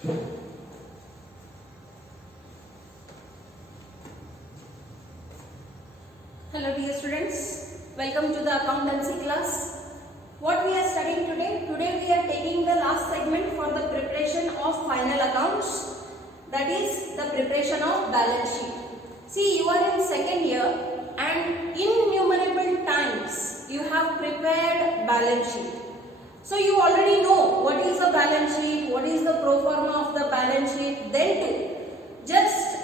Hello dear students, welcome to the accountancy class. What we are studying today? Today we are taking the last segment for the preparation of final accounts, that is the preparation of balance sheet. See, you are in second year and innumerable times you have prepared balance sheet. So you already know what is a balance sheet, what is the pro forma of the balance sheet. Then too, just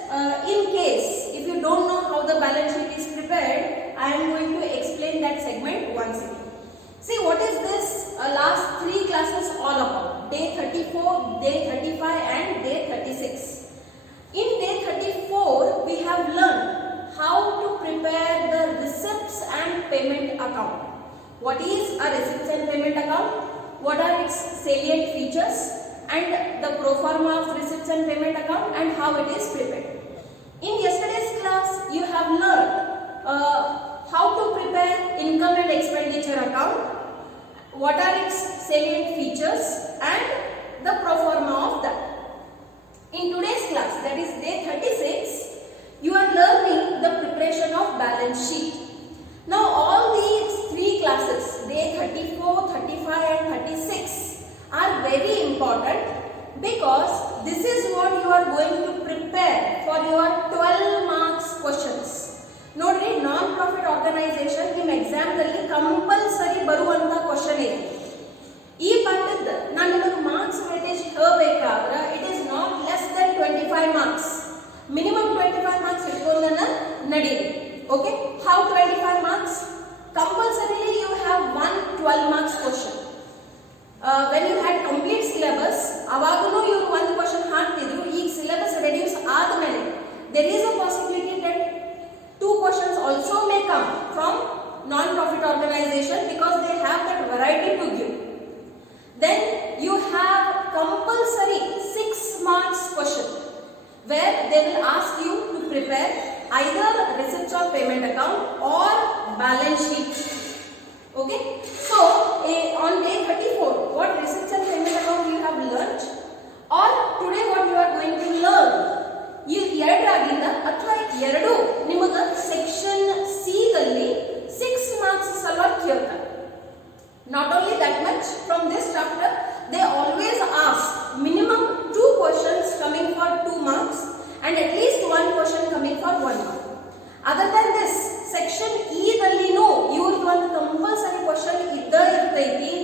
in case if you don't know how the balance sheet is prepared, I am going to explain that segment once again. See, what is this last three classes all about? Day 34, day 35 and day 36. In day 34, we have learned how to prepare the receipts and payment account. What is a receipts and payment account? What are its salient features and the pro forma of receipts and payment account and how it is prepared. In yesterday's class, you have learned how to prepare income and expenditure account, what are its salient features and the pro forma of that. In today's class, that is day 36, you are learning the preparation of balance sheet. Now all these three classes, day 34, 35 and 36 are very important because this is what you are going to prepare for your 12 marks questions. ನೋಡ್ರಿ, ನಾನ್ profit organisation ನಿಮ್ಮ ಎಕ್ಸಾಮ್ದಲ್ಲಿ compulsory ಬರುವಂತ question ಇದೆ. ಈ ಪಾಠದ ನಾನು ನಿಮಗೆ marks weightage ಹೇಳಬೇಕಾದ್ರೆ it is not less than 25 marks. Minimum 25 marks ಇಟ್ಕೊಂಡನ ನಡೀರಿ. Okay, how 25 marks? Compulsorily you have one 12 marks question. When you had complete syllabus ಅವಾಗಲೂ ಇವರು ಒಂದು ಕ್ವಶನ್ ಹಾಕ್ತಿದ್ರು. ಈಗ ಸಿಲೆಬಸ್ ರೆಡ್ಯೂಸ್ ಆದ್ಮೇಲೆ there is a possibility that two questions also may come from non-profit organization because they have that variety to give. Then you have compulsory 6 marks question where they will ask you to prepare either receipts or payment account or balance sheet. Okay, so on day 34 what receipts and payment account you have learnt, or today what you are going to learn, ಈ ಎರಡರಾಗಿಂದ ಅಥವಾ ಎರಡು ನಿಮಗೆ section C ದಲ್ಲಿ 6 marks ಸಲುವಾಗಿ ಕೇಳ್ತಾರೆ. Not only that much from this chapter they always ask minimum 2 questions coming for 2 marks and at least 1 question coming for 1 mark. Other than this section E ದಲ್ಲಿನೂ ಇವ್ರದ್ದು ಒಂದು ಕಂಪಲ್ಸರಿ ಕ್ವಶನ್ ಇದ್ದ ಇರ್ತೈತಿ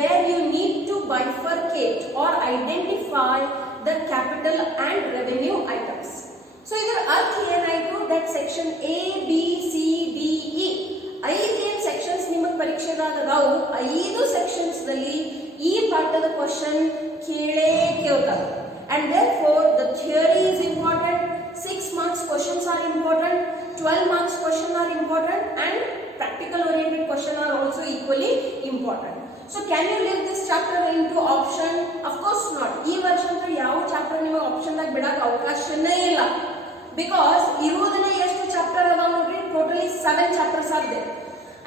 where you need to bifurcate or identify the capital and revenue items. So ಇದರ ಅರ್ಥ ಏನಾಯಿತು? that section A, B, C, D, E 5 sections ನಿಮಗೆ ಪರೀಕ್ಷೆದಾಗ ಅದಾವು. 5 ಸೆಕ್ಷನ್ಸ್ ದಲ್ಲಿ ಈ ಪಾಠದ ಕ್ವಶನ್ ಕೇಳೇ ಕೇಳ್ತಾರೆ. and therefore the theory is important, 6 marks questions are important, 12 marks question are important and practical oriented question are also equally important. So can you leave this chapter into option? Of course not. ಈ ವರ್ಷ ಅಂತೂ ಯಾವ chapter ನಿಮಗೆ option ದಾಗ ಬಿಡಕ್ಕೆ ಅವಕಾಶನೇ ಇಲ್ಲ. Because ಇರುವುದನ್ನೇ ಎಷ್ಟು chapter ಅದಾವ ನೋಡ್ರಿ, totally 7 chapters are there.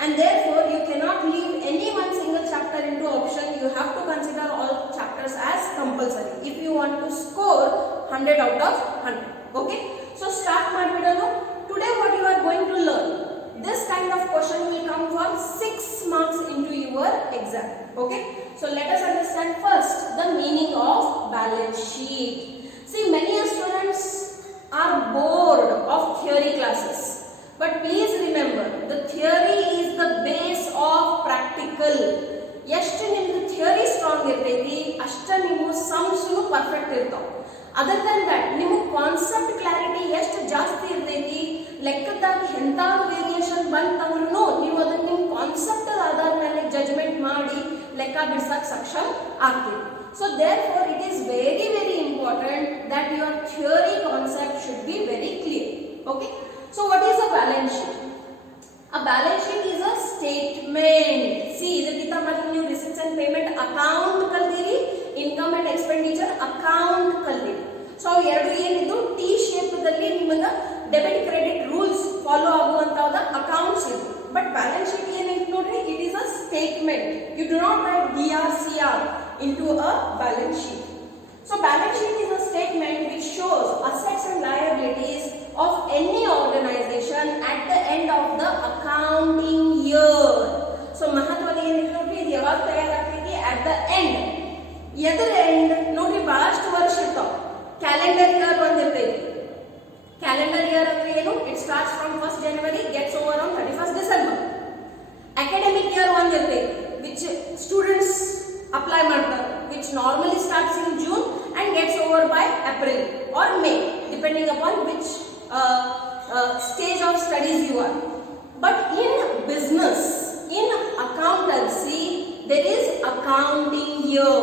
And therefore you cannot leave any one single chapter into option. You have to consider all chapters as compulsory if you want to score 100 out of 100. Okay? So start ಮಾಡಿಬಿಡೋಣ. Today what you are going to learn, this kind of question will come for 6 marks into your exam. Okay, so let us understand first the meaning of balance sheet. See, many students are bored of theory classes, but please remember the theory is the base of practical. ಎಷ್ಟು ನಿಮ್ದು theory strong ಇರ್ತೈತಿ ಅಷ್ಟ ನೀವು sums perfect ಇರ್ತಾವ. Other than that ನಿಮಗೆ concept clarity ಎಷ್ಟು ಜಾಸ್ತಿ ಇರ್ತೈತಿ, ಲೆಕ್ಕದಾಗ ಎಂತಾದ್ರು ವೇರಿಯೇಷನ್ ಬಂತಂದ್ರೂ ನೀವು ಅದನ್ನ ನಿಮ್ಮ ಕಾನ್ಸೆಪ್ಟ್ ಆಧಾರ ಮೇಲೆ ಜಜ್ಮೆಂಟ್ ಮಾಡಿ ಲೆಕ್ಕ ಬಿಡಿಸಕ್ಕೆ ಸಕ್ಷಮ ಆಗ್ತೀವಿ. So therefore it is very very important that your theory concept should be very clear. Okay, so what is a balance sheet? A balance sheet is a statement. See, ಇದಕ್ಕಿಂತ ಮೊದಲು ನೀವು receipts and payment account ಕಲ್ತಿರಿ, income and expenditure account ಕಲ್ತಿರಿ. So ಎರಡು ಏನಿದ್ದು T shape ದಲ್ಲಿ ನಿಮಗೆ debit credit rules follow ಆಗುವಂತಹದ ಅಕೌಂಟ್ಸ್ ಇದು. ಬಟ್ ಬ್ಯಾಲೆನ್ಸ್ ಶೀಟ್ ಏನೈತಿ ನೋಡ್ರಿ, it is a statement. You do not write DRCR into a balance sheet. So balance sheet is a statement which shows assets and liabilities of any organization at the end of the accounting year. So ಮಹತ್ವದ ಏನಿದೆ ನೋಡ್ರಿ, ಇದು ಯಾವಾಗ ತಯಾರಾಗ್ತೈತಿ? at the end. ಎದರ end ನೋಡ್ರಿ, ಬಹಳಷ್ಟು ವರ್ಷ ಇರ್ತಾವ. ಕ್ಯಾಲೆಂಡರ್ ಇಯರ್ ಬಂದಿರ್ತೈತಿ. ಕ್ಯಾಲೆಂಡರ್ ಇಯರ್ ಅಂದ್ರೆ ಏನು? It starts from 1st January, gets over on 31st December. Academic year ಬಂದಿರ್ತೈತಿ, which students apply ಮಾಡ್ತಾರೆ, which normally starts in June and gets over by April or May, depending upon which stage of studies you are. But in business, in accountancy, there is accounting year.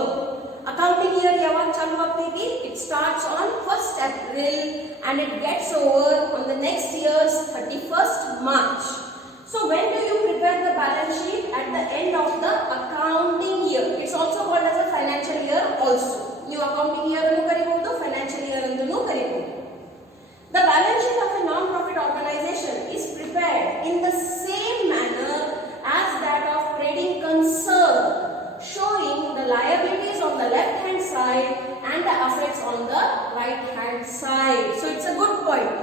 Accounting year ಯಾವಾಗ ಚಾಲು ಆಗ್ತೈತಿ? It starts on 1st April and it gets over on the next year's 31st March. So when do you prepare the balance sheet? At the end of the accounting year. It's also called as a financial year also. You accounting year annu karibodu, financial year annu karibodu. The balance sheet of a non-profit organization is prepared in the same manner as that of trading concern, showing the liabilities on the left hand side and the assets on the right hand side. So it's a good point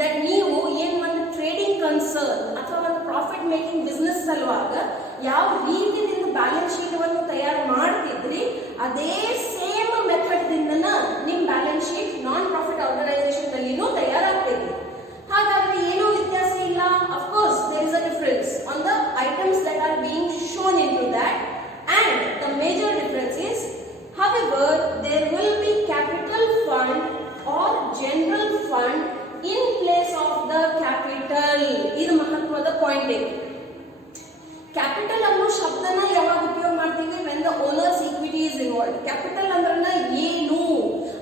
that ನೀವು ಏನು ಒಂದು trading concern ಅಥವಾ ಒಂದು profit making business ಸಲುವಾಗ ಯಾವ ರೀತಿಯಿಂದ balance sheet ಅನ್ನು ತಯಾರು ಮಾಡ್ತಿದ್ರಿ, ಅದೇ ಸೇಮ್ ಮೆಥಡ್ ದಿಂದನ ನಿಮ್ಮ balance sheet non profit organisation ನಲ್ಲಿನೂ ತಯಾರಾಗ್ತೈತಿ. ಹಾಗಾದ್ರೆ ಏನೂ ವ್ಯತ್ಯಾಸ ಇಲ್ಲ. Of course there is a difference on the items that are being shown into that, and the major difference is, however, there will be capital fund or general fund in place of the capital. ಇದು ಮಹತ್ವದ point ಇದೆ. Capital ಅನ್ನೋ ಶಬ್ದನ ಯಾವಾಗ ಉಪಯೋಗ ಮಾಡ್ತೀವಿ? when the owner's equity is involved. Capital ಅಂದ್ರನ ಏನು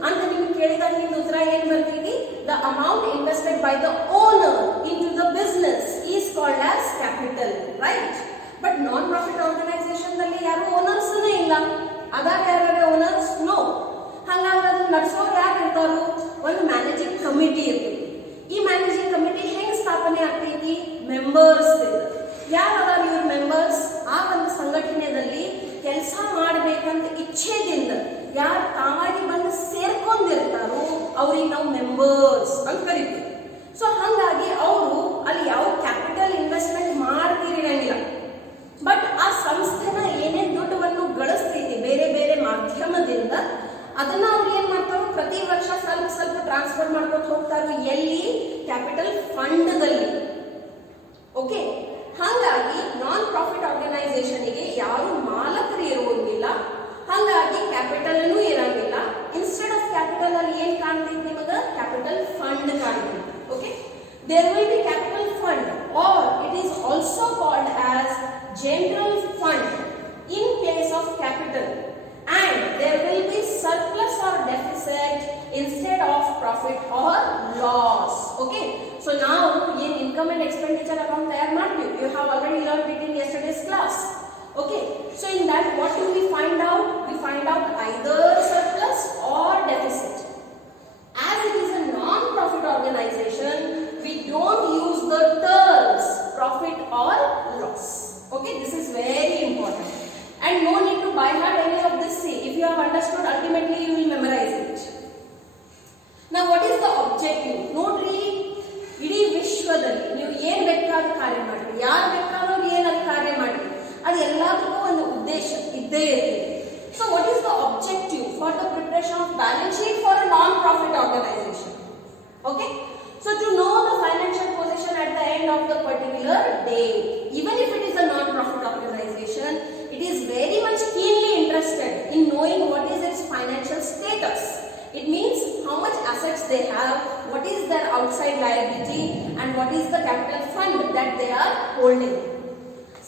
ಅಂತ ನಿಮಗೆ ಕೇಳಿದಾಗ ನಿಮ್ದು ಉತ್ತರ ಏನು ಬರ್ತೈತಿ? the amount invested by the owner into the business is called as capital, right? But non profit organization ನಲ್ಲಿ ಯಾರು ಓನರ್ಸ್ ಇಲ್ಲ. ಅದಾರ ಯಾರು ಓನರ್ಸ್? ನೋ. ಹಾಗಾಗಿ ಅದನ್ನ ನಡೆಸೋರು ಯಾರು ಇರ್ತಾರೋ? ಒಂದು ಮ್ಯಾನೇಜಿಂಗ್ ಕಮಿಟಿ ಇರ್ತೈತಿ. ಈ ಮ್ಯಾನೇಜಿಂಗ್ ಕಮಿಟಿ ಹೆಂಗ್ ಸ್ಥಾಪನೆ ಆಗ್ತೈತಿ? ಮೆಂಬರ್ಸ್ ಯಾರು ಅದಾರ ಇವ್ರ ಮೆಂಬರ್ಸ್? ಆ ಒಂದು ಸಂಘಟನೆಯಲ್ಲಿ ಕೆಲಸ ಮಾಡಬೇಕಂತ ಇಚ್ಛೆದಿಂದ ಯಾರು ತಾವಾಗಿ ಬಂದು ಸೇರ್ಕೊಂಡಿರ್ತಾರೋ ಅವ್ರಿಗೆ ನಾವು ಮೆಂಬರ್ಸ್ ಅಂತ ಕರಿತೀವಿ. ಸೊ ಹಾಗಾಗಿ ಅವರು ಅಲ್ಲಿ ಯಾವ ಕ್ಯಾಪಿಟಲ್ ಇನ್ವೆಸ್ಟ್ಮೆಂಟ್ ಮಾಡ್ತಿರಂಗಿಲ್ಲ. ಬಟ್ ಆ ಸಂಸ್ಥೆನ ಏನೇನು ದುಡ್ಡನ್ನು ಗಳಿಸ್ತೈತಿ ಬೇರೆ ಬೇರೆ ಮಾಧ್ಯಮದಿಂದ, ಅದನ್ನ ಅವ್ರು ಏನ್ ಮಾಡ್ತಾರೋ ಪ್ರತಿ ವರ್ಷ ಸ್ವಲ್ಪ ಸ್ವಲ್ಪ ಟ್ರಾನ್ಸ್ಫರ್ ಮಾಡ್ಕೊತ ಹೋಗ್ತಾರೋ. ಎಲ್ಲಿ? ಕ್ಯಾಪಿಟಲ್ ಫಂಡ್ದಲ್ಲಿ. ಓಕೆ, ಹಾಗಾಗಿ ನಾನ್ ಪ್ರಾಫಿಟ್ ಆರ್ಗನೈಸೇಷನ್ಗೆ ಯಾರು ಮಾಲಕರು ಇರುವಂಗಿಲ್ಲ, ಹಾಗಾಗಿ ಕ್ಯಾಪಿಟಲ್ ಇರಂಗಿಲ್ಲ. ಇನ್ಸ್ಟೆಡ್ ಆಫ್ ಕ್ಯಾಪಿಟಲ್ ಅಲ್ಲಿ ಏನ್ ಕಾಣ್ತೈತಿ ನಿಮಗೆ? ಕ್ಯಾಪಿಟಲ್ ಫಂಡ್ ಕಾಣ್ತೈತಿ. Okay, there will be capital fund, or it is also called as general fund in place of capital, and there will be surplus or deficit instead of profit or loss. Okay, so now in income and expenditure account tayar ಮಾಡ್ತೀವಿ. You have already learned it in yesterday's class. Okay, so in that what do we find out? We find out either surplus or deficit. As it is a non-profit organization, we don't use the terms profit or loss. Okay, this is very important and no need to by heart any of this. See, if you have understood, ultimately you will memorize it. Now what is the objective? Nodri, idii vishwadalli ನೀವು ಏನು ಬೇಕಾದರೂ ಕಾರ್ಯ ಮಾಡಿ, ಯಾರು ಬೇಕಾದರೂ ಏನಾದರೂ ಕಾರ್ಯ ಮಾಡಿ, ಅದು ಎಲ್ಲದಕ್ಕೂ ಒಂದು ಉದ್ದೇಶ ಇದ್ದೇ ಇರುತ್ತೆ. So what is the objective for the preparation of balance sheet for a non-profit organization? Okay, so to know the financial position at the end of the particular day. Even if it is a non-profit organization, it is very much keenly interested in knowing what is its financial status. It means how much assets they have, what is their outside liability, and what is the capital fund that they are holding.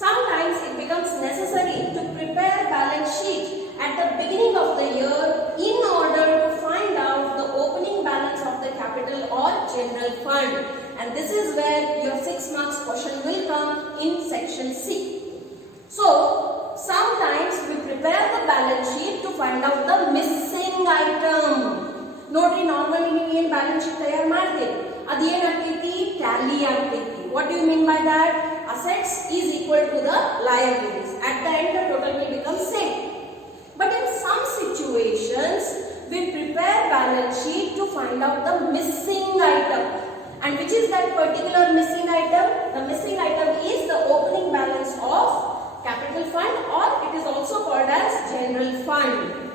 Sometimes it becomes necessary to prepare balance sheet at the beginning of the year in order to find out the opening balance of the capital or general fund, and this is where your 6 marks question will come in section C. So sometimes we prepare the balance sheet to find out the missing item. Nodri, normally ನೀವು ಏನು balance sheet ತಯಾರು ಮಾಡ್ತೀವಿ, ಅದು ಏನಾಗ್ತೈತಿ? Tally ಆಗ್ತೈತಿ. What do you mean by that? Assets is equal to the liabilities. At the end the total will become same. But in some situations we prepare find out the missing item. And which is that particular missing item? The missing item is the opening balance of capital fund, or it is also called as general fund.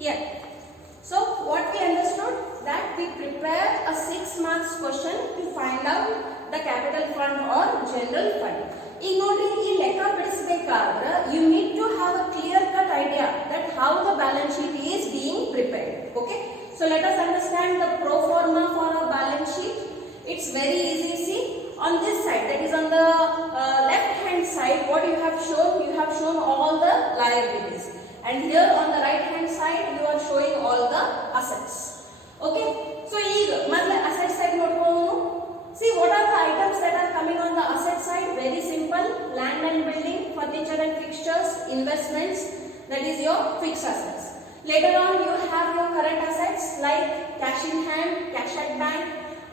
Yeah. So what we understood, that we prepare a 6 marks question to find out the capital fund or general fund. ಈಗ ನೋಡ್ರಿ ಈ ಲೆಕ್ಕ ಬಿಡಿಸಬೇಕಾದ್ರೆ you need to have a clear cut idea that how the balance sheet is being prepared. Okay, so let us understand the pro forma for a balance sheet. It's very easy. See, on this side, that is on the left hand side, what you have shown all the liabilities. And here on the right hand side you are showing all the assets. Okay, so ಈಗ ಮೊದಲ asset side ನೋಡ್ಕೊಳ್ಳೋಣ. See, what are the items that are coming on the asset side? Very simple: land and building, furniture and fixtures, investments, that is your fixed assets. Later on you have your current assets like cash in hand, cash at bank,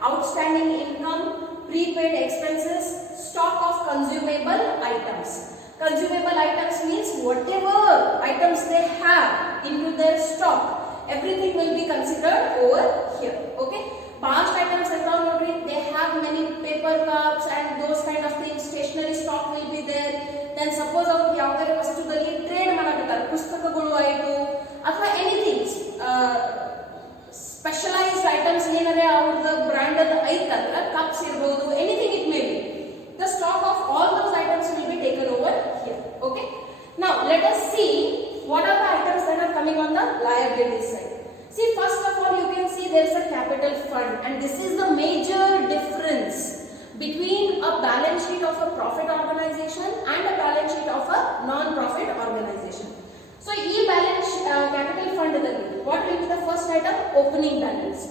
outstanding income, prepaid expenses, stock of consumable items. Consumable items means whatever items they have into their stock, everything will be considered over here. Okay, past items account notary, they have many paper cups and those kind of things. Stationery stock will be there. Then suppose ಅವರು ಯಾವುದೇ ವಸ್ತುದಲ್ಲಿ trade ಮಾಡಬೇಕಾದ್ರೆ ಪುಸ್ತಕಗಳು ಆಯಿತು ಅಥವಾ anything specialised items ಏನಾದ್ರೆ ಅವ್ರದ್ದು branded ಐತಂದ್ರೆ cups ಇರಬಹುದು, anything it may be. The stock of all those items will be taken over here. Okay, now let us see what are the items that are coming on the liability side. See, first of all you can see there is a capital fund, and this is the major difference between a balance sheet of a profit organization and a balance sheet of a non-profit organization. So balance capital fund dalli what will be the first item? Opening balance.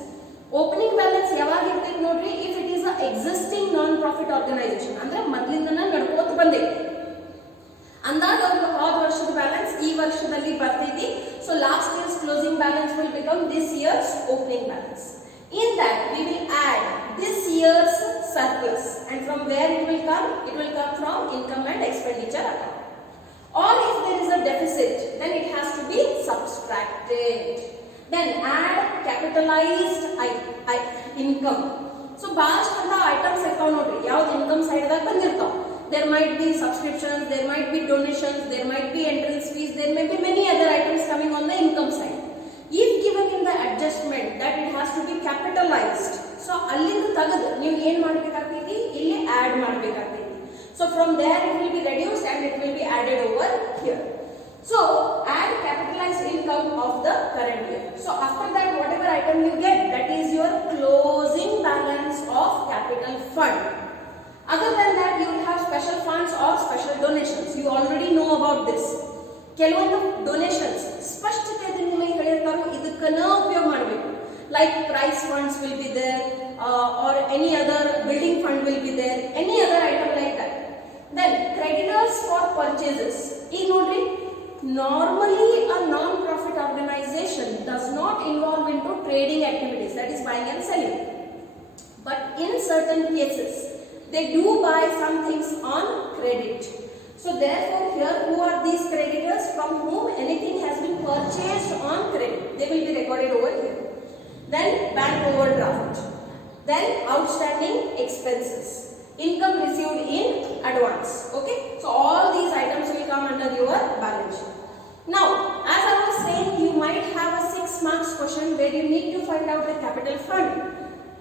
Opening balance ಯಾವಾಗ ಇರ್ತೈತೆ ನೋಡ್ರಿ, if it is a existing non-profit organization ಅಂದ್ರೆ ಮೊದಲಿಂದನೇ ನಡ್ಕೋತ ಬಂದೈತಿ ಅಂದಾಗ ಒಂದು ಹೋದ ವರ್ಷದ balance ಈ ವರ್ಷದಲ್ಲಿ ಬರ್ತೈತಿ. So last years closing balance will become this year's opening balance. In that we will add this year's surplus, and from where it will come? It will come from income and expenditure account. Or if there is a deficit, then it has to be subtracted. Then add capitalized income. So bast ಅಂತ items account ನೋಡ್ರಿ ಯಾವ್ದು income side ದಾಗ ಬಂದಿರ್ತಾವ. There might be subscriptions, there might be donations, there might be entrance fees, there may be many other items coming on the income side. If given in the adjustment that it has to be capitalized, so ಅಲ್ಲಿಂದ ತೆಗೆದು ನೀವು ಏನು ಮಾಡಬೇಕಾಗ್ತೈತಿ, ಇಲ್ಲಿ add ಮಾಡಬೇಕಾಗ್ತೈತಿ. So from there it will be reduced and it will be added over here. So add capitalized income of the current year. So after that whatever item you get, that is your closing balance of capital fund. Other than that you will have special funds or special donations. You already know about this. ಕೆಲವೊಂದು donations ಸ್ಪಷ್ಟತೆಯಿಂದ ನಿಮಗೆ ಹೇಳಿರ್ತಾರೋ ಇದಕ್ಕನ ಉಪಯೋಗ ಮಾಡಬೇಕು. Like prize funds will be there, or any other building fund will be there, any other item like that. Then creditors for purchases. ಈಗ ನೋಡ್ರಿ, normally a non-profit organization does not involve into trading activities, that is buying and selling. But in certain cases they do buy some things on credit. So therefore here who are these creditors from whom anything has been purchased on credit? They will be recorded over here. Then bank overdraft. Then outstanding expenses. Income received in advance. Okay, so all these items will come under your balance sheet. Now as I was saying, you might have a 6 marks question where you need to find out the capital fund.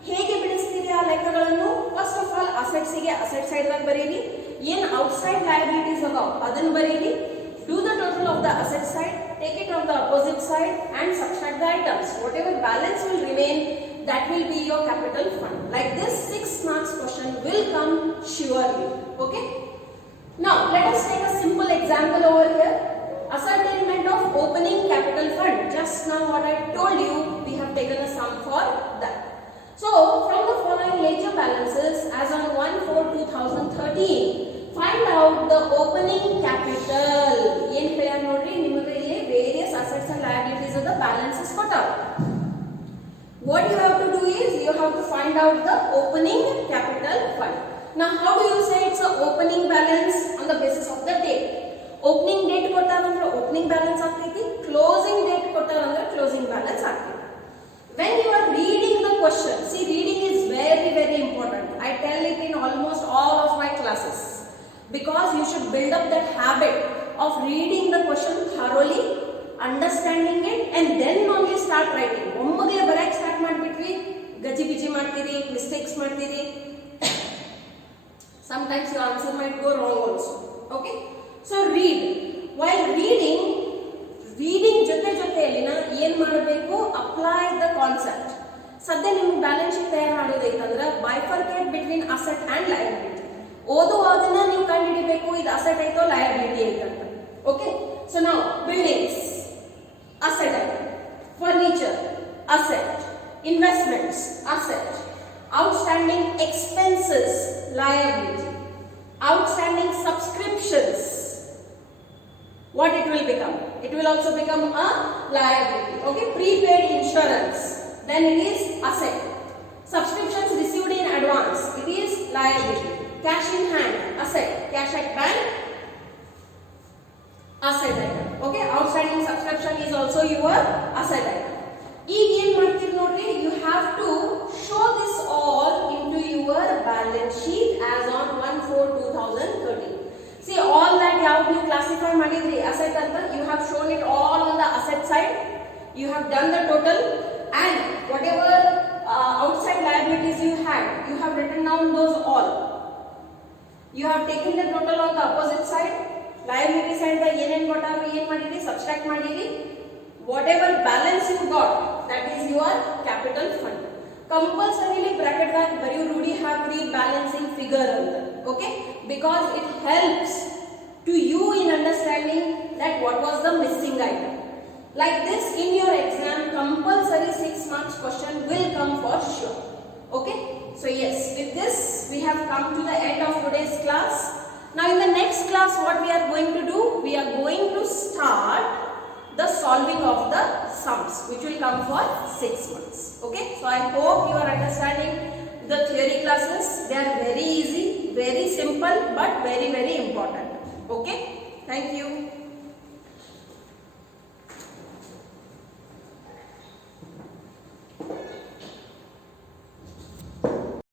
ಹೇಗೆ ಬಿಡಿಸ್ತೀರಿ ಆ ಲೆಕ್ಕಗಳನ್ನು? First of all assets ಗೆ asset side ದಾಗ ಬರೀರಿ, ಏನು outside liabilities ಅದಾವ ಅದನ್ನ ಬರೀರಿ. Do the total of the asset side, take it on the opposite side and subtract the items. Whatever balance will remain, that will be your capital fund. Like this 6 marks question will come surely. Okay, now let us take a simple example over here. ascertainment of opening capital fund. Just now what I told you, we have taken a sum for that. So from the following ledger balances as on 1/4/2013, find out the opening capital. ಏನು ಹೇಳ್ಯಾರ ನೋಡ್ರಿ, ನಿಮಗೆ ಇಲ್ಲಿ various assets and liabilities of the balances ಕೊಟ್ಟಾವ. What you have to do is you have to find out the opening capital fund. Now how do you say it's a opening balance? On the basis of the date. Opening date ಕೊಟ್ಟಾರ ಅಂದ್ರೆ opening balance ಆಗ್ತೈತಿ, closing date ಕೊಟ್ಟಾರ ಅಂದ್ರೆ closing balance ಆಗ್ತೈತಿ. When you are reading the question, see, reading is very very important. I tell it in almost all of my classes because you should build up that habit of reading the question thoroughly, understanding it, and then only start writing. ಒಮ್ಮೆಗೆ ಬರೆಯಕ್ಕೆ start ಮಾಡಿಬಿಟ್ರಿ ಗಜಿಬಿಜಿ ಮಾಡ್ತೀರಿ, mistakes ಮಾಡ್ತೀರಿ. Sometimes your answer might go wrong also. Okay, so read. While reading ಜೊತೆ ಜೊತೆಯಲ್ಲಿನ ಏನು ಮಾಡಬೇಕು, apply the concept. ಸದ್ಯ ನಿಮ್ಗೆ balance sheet ತಯಾರು ಮಾಡೋದೈತಂದ್ರೆ bifurcate between asset and liability. ಓದುವಾಗನ ನೀವು ಕಂಡುಹಿಡಿಬೇಕು ಇದು ಅಸೆಟ್ ಐತೋ ಲಯಬಿಲಿಟಿ ಐತಂತ. ಓಕೆ, ಸೊ ನಾವು ಬಿಲ್ಡಿಂಗ್ಸ್ ಅಸೆಟ್ ಐತೆ, furniture asset, investments asset, outstanding expenses liability, outstanding subscriptions, what it will become? It will also become a liability. Okay, prepaid insurance, then it is asset. Subscriptions received in advance, it is liability. Cash in hand, asset. Cash at bank, asset item. Okay, outstanding subscription is also your asset item. ಈಗ ಏನು ಮಾಡ್ತೀರಿ ನೋಡ್ರಿ, you have to show this all into your balance sheet as on 1/4/2013. See, all that ಯಾವ್ದು ನೀವು classify ಮಾಡಿದ್ರಿ asset ಅಂತ, you have shown it all on the asset side. You have done the total, and whatever outside liabilities you had, you have written down those all. You have taken the total on the opposite side. Liability side the ಏನೇನು ಕೊಟ್ಟಾವ, ಏನು ಮಾಡಿರಿ, subtract ಮಾಡಿರಿ. Whatever balance you got, that is your capital fund. Compulsorily bracket ದಾಗ ಬರೆಯು ರೂಢಿ ಹಾಕ್ರಿ balancing figure ಅಂತ. Okay, because it helps to you in understanding that what was the missing item. Like this in your exam, compulsory 6 marks question will come for sure. Okay, so yes, with this we have come to the end of today's class. Now in the next class what we are going to do, we are going to start the solving of the sums, which will come for 6 months. Okay, so I hope you are understanding the theory classes. They are very easy, very simple, but very very important. Okay, thank you.